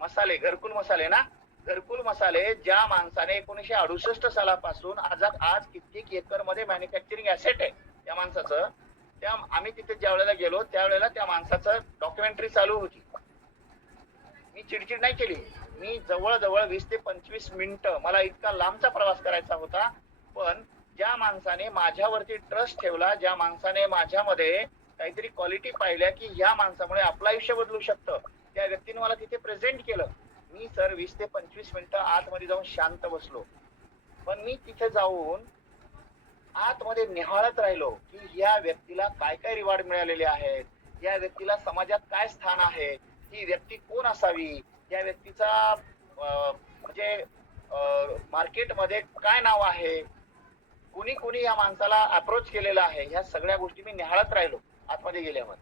मसाले, घरकुल मसाले ना, घरकुल मसाले ज्या माणसाने 1968 सालापासून आज कित्येक एकर मध्ये मॅन्युफॅक्चरिंग ऍसेट आहे त्या माणसाचं, त्या आम्ही तिथे ज्या वेळेला गेलो त्यावेळेला त्या माणसाचं डॉक्युमेंटरी चालू होती. मी चिडचिड नाही केली. मी जवळजवळ 20 ते 25 मिनिटं, मला इतका लांबचा प्रवास करायचा होता, पण ज्या माणसाने माझ्यावरती ट्रस्ट ठेवला, ज्या माणसाने माझ्यामध्ये काहीतरी क्वालिटी पाहिल्या की ह्या माणसामुळे आपलं आयुष्य बदलू शकतं, त्या व्यक्तीने मला तिथे प्रेझेंट केलं. मी सर 20 ते 25 मिनिटं आतमध्ये जाऊन शांत बसलो. पण मी तिथे जाऊन आतमध्ये निहाळत राहिलो की या व्यक्तीला काय काय रिवॉर्ड मिळालेले आहेत, या व्यक्तीला समाजात काय स्थान आहे, ही व्यक्ती कोण असावी, या व्यक्तीचा म्हणजे मार्केटमध्ये काय नाव आहे, कुणी कुणी या माणसाला अप्रोच केलेला आहे, ह्या सगळ्या गोष्टी मी निहाळत राहिलो आतमध्ये गेल्यावर.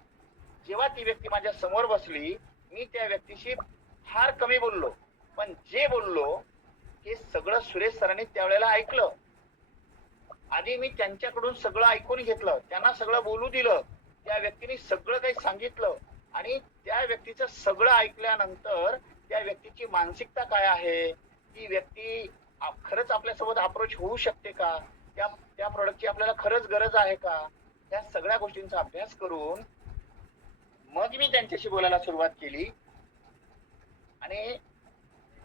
जेव्हा ती व्यक्ती माझ्या समोर बसली, मी त्या व्यक्तीशी फार कमी बोललो, पण जे बोललो हे सगळं सुरेश सरांनी त्यावेळेला ऐकलं. आधी मी त्यांच्याकडून सगळं ऐकून घेतलं, त्यांना सगळं बोलू दिलं, त्या व्यक्तीने सगळं काही सांगितलं आणि त्या व्यक्तीचं सगळं ऐकल्यानंतर त्या व्यक्तीची मानसिकता काय आहे, ती व्यक्ती खरंच आपल्यासोबत अप्रोच होऊ शकते का, त्या प्रोडक्टची आपल्याला खरंच गरज आहे का, या सगळ्या गोष्टींचा अभ्यास करून मग मी त्यांच्याशी बोलायला सुरुवात केली. आणि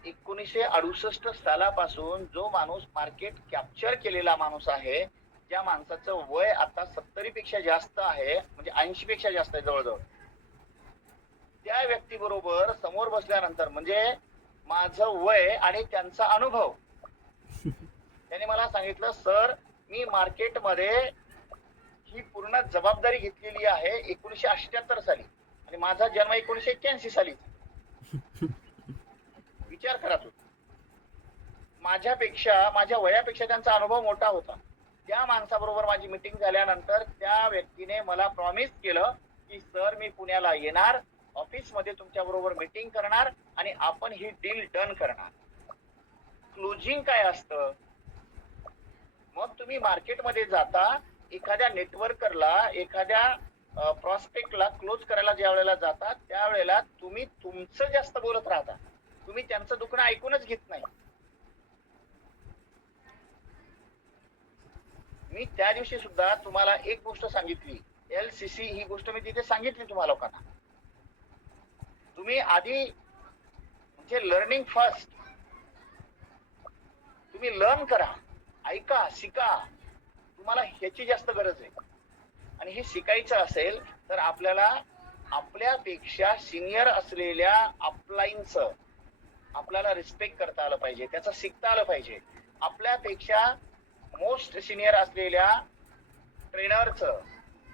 1968 सालापासून जो माणूस मार्केट कॅप्चर केलेला माणूस आहे, ज्या माणसाचं वय आता 70 पेक्षा जास्त आहे, म्हणजे 80 पेक्षा जास्त आहे जवळजवळ, त्या व्यक्तीबरोबर समोर बसल्यानंतर म्हणजे माझं वय आणि त्यांचा अनुभव, त्याने मला सांगितलं, सर मी मार्केटमध्ये ही पूर्ण जबाबदारी घेतलेली आहे 1978 साली आणि माझा जन्म 1981 साली. विचार करा तुम्ही, माझ्या वयापेक्षा त्यांचा अनुभव मोठा होता. त्या माणसाबरोबर माझी मीटिंग झाल्यानंतर त्या व्यक्तीने मला प्रॉमिस केलं की सर मी पुण्याला येणार, ऑफिस मध्ये तुमच्या बरोबर मीटिंग करणार आणि आपण ही डील डन करणार. क्लोजिंग काय असतं, मग तुम्ही मार्केटमध्ये जाता, एखाद्या नेटवर्करला, एखाद्या प्रॉस्पेक्टला क्लोज करायला ज्या वेळेला जाता त्यावेळेला तुम्ही तुमचं जास्त बोलत राहता, तुम्ही त्यांचं दुखणं ऐकूनच घेत नाही. मी त्या दिवशी सुद्धा तुम्हाला एक गोष्ट सांगितली, LCC ही गोष्ट मी तिथे सांगितली तुम्हाला लोकांना. तुम्ही आधी म्हणजे लर्निंग फर्स्ट, तुम्ही लर्न करा, ऐका, शिका, तुम्हाला ह्याची जास्त गरज आहे. आणि हे शिकायचं असेल तर आपल्याला आपल्यापेक्षा सिनियर असलेल्या अपलाईनचं आपल्याला रिस्पेक्ट करता आलं पाहिजे, त्याचं शिकता आलं पाहिजे. आपल्यापेक्षा मोस्ट सिनियर असलेल्या ट्रेनरचं,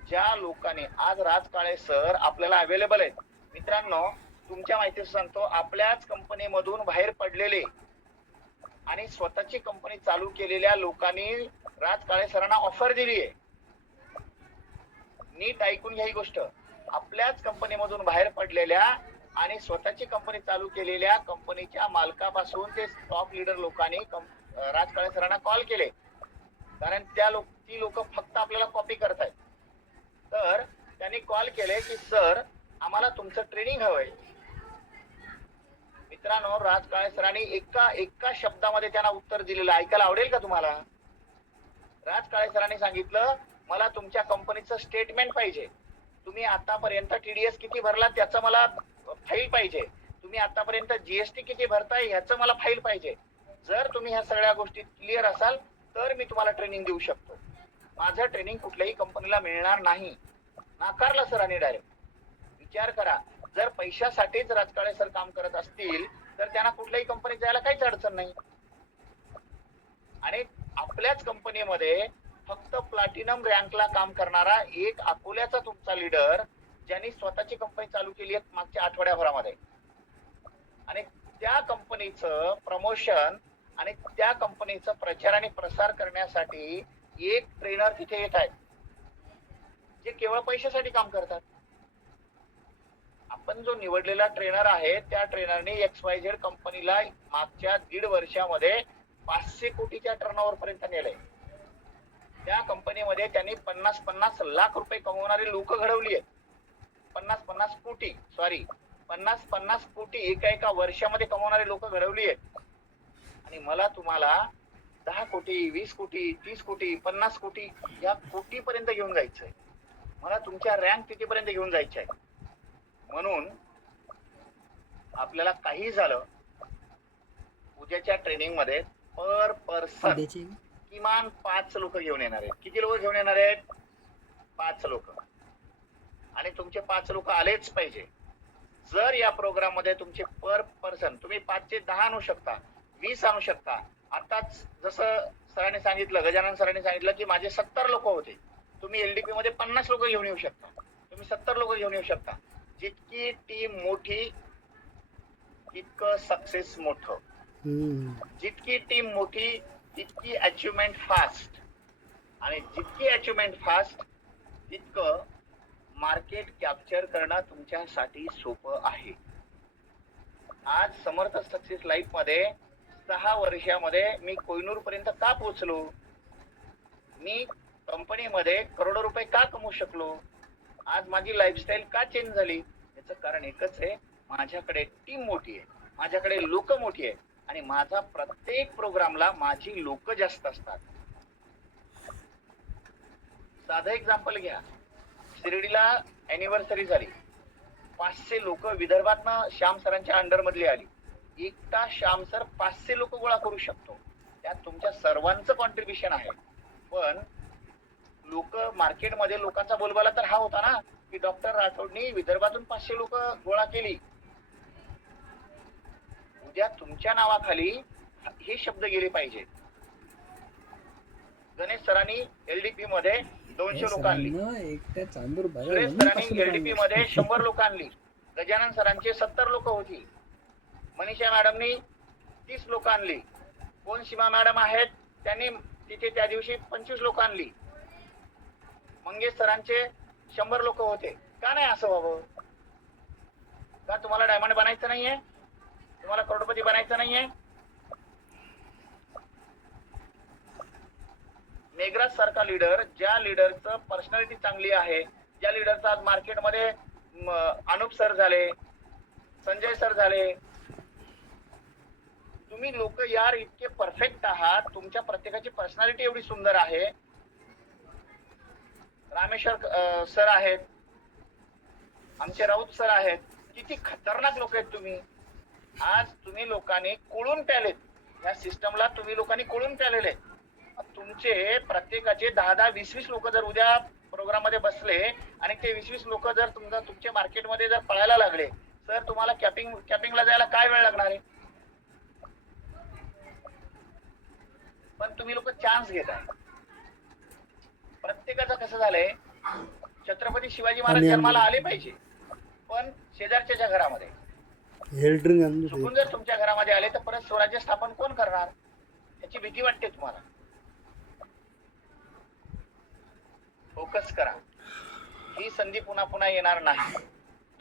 ज्या लोकांनी, आज राज काळे सर आपल्याला अवेलेबल आहेत. मित्रांनो तुमच्या माहितीचं सांगतो, आपल्याच कंपनीमधून बाहेर पडलेले आणि स्वतःची कंपनी चालू केलेल्या लोकांनी राज काळे सरांना ऑफर दिली आहे. नीट ऐकून घ्या ही गोष्ट. आपल्याच कंपनीमधून बाहेर पडलेल्या आणि स्वतःची कंपनी चालू केलेल्या कंपनीच्या मालकापासून ते टॉप लीडर लोकांनी राज काळे सरांना कॉल केले, कारण ती लोक फक्त आपल्याला कॉपी करतायत. तर त्यांनी कॉल केले की सर आम्हाला तुमचं ट्रेनिंग हवंय. मित्रांनो राज काळे सरांनी एका शब्दामध्ये त्यांना उत्तर दिलेलं ऐकायला आवडेल का तुम्हाला? राज काळे सरांनी सांगितलं, मला तुमच्या कंपनीचं स्टेटमेंट पाहिजे, तुम्ही आतापर्यंत TDS किती भरला त्याचं मला फाईल पाहिजे, तुम्ही आतापर्यंत GST किती भरताय ह्याचं मला फाईल पाहिजे. जर तुम्ही ह्या सगळ्या गोष्टी क्लिअर असाल तर मी तुम्हाला ट्रेनिंग देऊ शकतो. माझं ट्रेनिंग कुठल्याही कंपनीला मिळणार नाही, नाकारलं सरांनी डायरेक्ट. विचार करा, जर पैशासाठीच राजकाळे सर काम करत असतील तर त्यांना कुठल्याही कंपनीत जायला काहीच अडचण नाही. आणि आपल्याच कंपनीमध्ये फक्त प्लॅटिनम रँकला काम करणारा एक अकोल्याचा तुमचा लीडर, ज्यांनी स्वतःची कंपनी चालू केली आहे मागच्या आठवड्याभरामध्ये, आणि त्या कंपनीचं प्रमोशन आणि त्या कंपनीचं प्रचार आणि प्रसार करण्यासाठी एक ट्रेनर तिथे येत आहेत, जे केवळ पैशासाठी काम करतात. आपण जो निवडलेला ट्रेनर आहे त्या ट्रेनरने XYZ कंपनीला मागच्या 1.5 वर्षामध्ये 500 कोटीच्या टर्नओव्हर पर्यंत नेलंय. त्या कंपनीमध्ये त्यांनी 50-50 लाख रुपये कमवणारी लोक घडवली आहेत. 50-50 कोटी एका वर्षामध्ये कमवणारी लोक घडवली आहेत. आणि मला तुम्हाला 10 कोटी, 20 कोटी, 30 कोटी, 50 कोटी या कोटीपर्यंत घेऊन जायचंय. मला तुमच्या रँक तिथेपर्यंत घेऊन जायचं आहे. म्हणून आपल्याला काही झालं, उद्याच्या ट्रेनिंग मध्ये पर पर्सन किमान 5 लोक घेऊन येणार आहेत. किती लोक घेऊन येणार आहेत? 5 लोक. आणि तुमचे 5 लोक आलेच पाहिजे. जर या प्रोग्राम मध्ये तुमचे पर पर्सन तुम्ही 5 चे 10 आणू शकता, 20 आणू शकता. आताच जसं सरांनी सांगितलं, गजानन सरांनी सांगितलं की माझे 70 लोक होते. तुम्ही एलडीपी मध्ये 50 लोक घेऊन येऊ शकता, तुम्ही 70 लोक घेऊन येऊ शकता. जितकी टीम मोठी तितकं सक्सेस मोठं. जितकी टीम मोठी तितकी अचिव्हमेंट फास्ट, आणि जितकी अचिव्हमेंट फास्ट तितकं मार्केट कॅप्चर करणं तुमच्यासाठी सोपं आहे. आज समर्थ सक्सेस लाईफ मध्ये 6 वर्षामध्ये मी कोहिनूर पर्यंत का पोहोचलो? मी कंपनीमध्ये करोडो रुपये का कमवू शकलो? आज माझी लाईफस्टाईल का चेंज झाली? याचं कारण एकच आहे, माझ्याकडे टीम मोठी आहे, माझ्याकडे लोक मोठी आहे, आणि माझा प्रत्येक प्रोग्रामला माझी लोक जास्त असतात. साधं एक्झाम्पल घ्या, शिर्डीला अॅनिव्हर्सरी झाली, 500 लोक विदर्भातनं श्याम सरांच्या अंडर मधली आली. एकटा श्याम सर 500 लोक गोळा करू शकतो. त्यात तुमच्या सर्वांचं कॉन्ट्रीब्युशन आहे. पण लोक मार्केटमध्ये लोकांचा बोलबाला तर हा होता ना की डॉक्टर राठोडनी विदर्भातून 500 लोक गोळा केली. उद्या तुमच्या नावाखाली हे शब्द गेले पाहिजे. गणेश सरांनी एलडीपी मध्ये 200 लोक आणली, सुरेश सरांनी एलडीपी मध्ये 100 लोक आणली, गजानन सरांचे 70 लोक होती, मनीषा मॅडमनी 30 लोक आणली, कोण सीमा मॅडम आहेत त्यांनी तिथे त्या दिवशी 25 लोक आणली, मंगेश सरांचे 100 लोक होते. का नाही असं व्हावं? का तुम्हाला डायमंड बनायचं नाहीये? तुम्हाला करोडपती बनायचं नाहीये? मेघराज सारखा लीडर, ज्या लीडरचं पर्सनॅलिटी चांगली आहे, ज्या लीडरचं आज मार्केटमध्ये अनुप सर झाले, संजय सर झाले, तुम्ही लोक यार इतके परफेक्ट आहात, तुमच्या प्रत्येकाची पर्सनॅलिटी एवढी सुंदर आहे. रामेश्वर सर आहेत, आमचे राऊत सर आहेत, किती खतरनाक लोक आहेत तुम्ही. आज तुम्ही लोकांनी कोळून प्यालेत, या सिस्टमला तुम्ही लोकांनी कोळून प्यालेले. तुमचे प्रत्येकाचे 10-10, 20-20 लोक जर उद्या प्रोग्राम मध्ये बसले आणि ते 20-20 लोक जर तुमच्या मार्केटमध्ये जर पळायला लागले, तर तुम्हाला कॅपिंगला जायला काय वेळ लागणार आहे? पण तुम्ही लोक चान्स घेत आहे. प्रत्येकाचं कसं झालंय, छत्रपती शिवाजी महाराज जन्माला आले पाहिजे, पण शेजारच्या घरामध्ये चुकून जर तुमच्या घरामध्ये आले तर परत स्वराज्य स्थापन कोण करणार? याची भीती वाटते तुम्हाला. फोकस करा, ही संधी पुन्हा पुन्हा येणार नाही.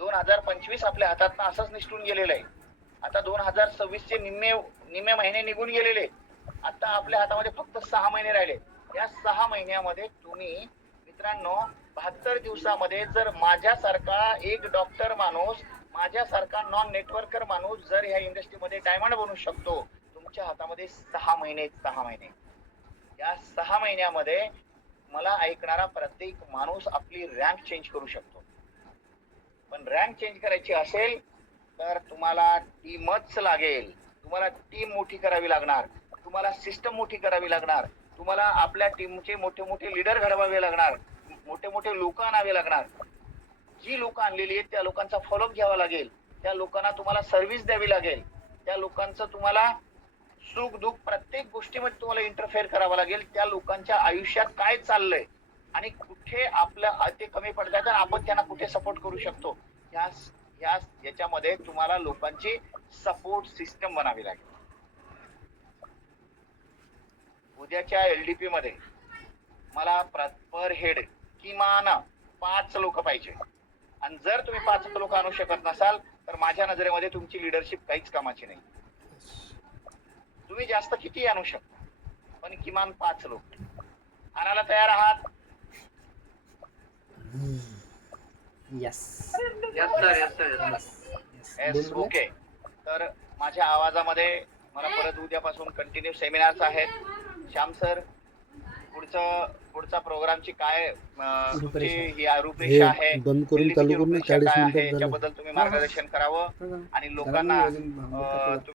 2025 आपल्या हातात असंच निसटून गेलेलं आहे. आता 2026 चे निम्मे महिने निघून गेलेले. आता आपल्या हातामध्ये फक्त 6 महिने राहिले. या 6 महिन्यामध्ये तुम्ही मित्रांनो 72 दिवसामध्ये जर माझ्यासारखा एक डॉक्टर माणूस, माझ्यासारखा नॉन नेटवर्कर माणूस जर ह्या इंडस्ट्रीमध्ये डायमंड बनू शकतो, तुमच्या हातामध्ये 6 महिने. या 6 महिन्यामध्ये मला ऐकणारा प्रत्येक माणूस आपली रँक चेंज करू शकतो. पण रँक चेंज करायची असेल तर तुम्हाला टीमच लागेल. तुम्हाला टीम मोठी करावी लागणार, तुम्हाला सिस्टम मोठी करावी लागणार, तुम्हाला आपल्या टीमचे मोठे मोठे लीडर घडवावे लागणार, मोठे मोठे लोक आणावे लागणार. जी लोक आणलेली आहेत त्या लोकांचा फॉलोअप घ्यावा लागेल, त्या लोकांना तुम्हाला सर्व्हिस द्यावी लागेल, त्या लोकांचं तुम्हाला सुख दुःख प्रत्येक गोष्टीमध्ये तुम्हाला इंटरफेअर करावं लागेल. त्या लोकांच्या आयुष्यात काय चाललंय आणि कुठे आपलं ते कमी पडतात आणि आपण त्यांना कुठे सपोर्ट करू शकतो, याच्यामध्ये तुम्हाला लोकांची सपोर्ट सिस्टम बनावी लागेल. उद्याच्या एलडीपी मध्ये मला पर हेड किमान 5 लोक पाहिजे. आणि जर तुम्ही 5 लोक आणू शकत नसाल तर माझ्या नजरेमध्ये तुमची लिडरशिप काहीच कामाची नाही. तुम्ही जास्त किती आणू शकता, पण किमान 5 लोक आणायला तयार आहात? Yes, sir. ओके. तर माझ्या आवाजामध्ये मला परत उद्यापासून कंटिन्यू सेमिनार्स आहेत. श्याम सर, पुढचा प्रोग्रामची काय तुमची ही रूपरेषा आहे, हे बंद करून दिल्लीची चालू करून रूपरेषा 40 काय आहे मिनिटात झालं. याच्याबद्दल तुम्ही मार्गदर्शन करावं आणि लोकांना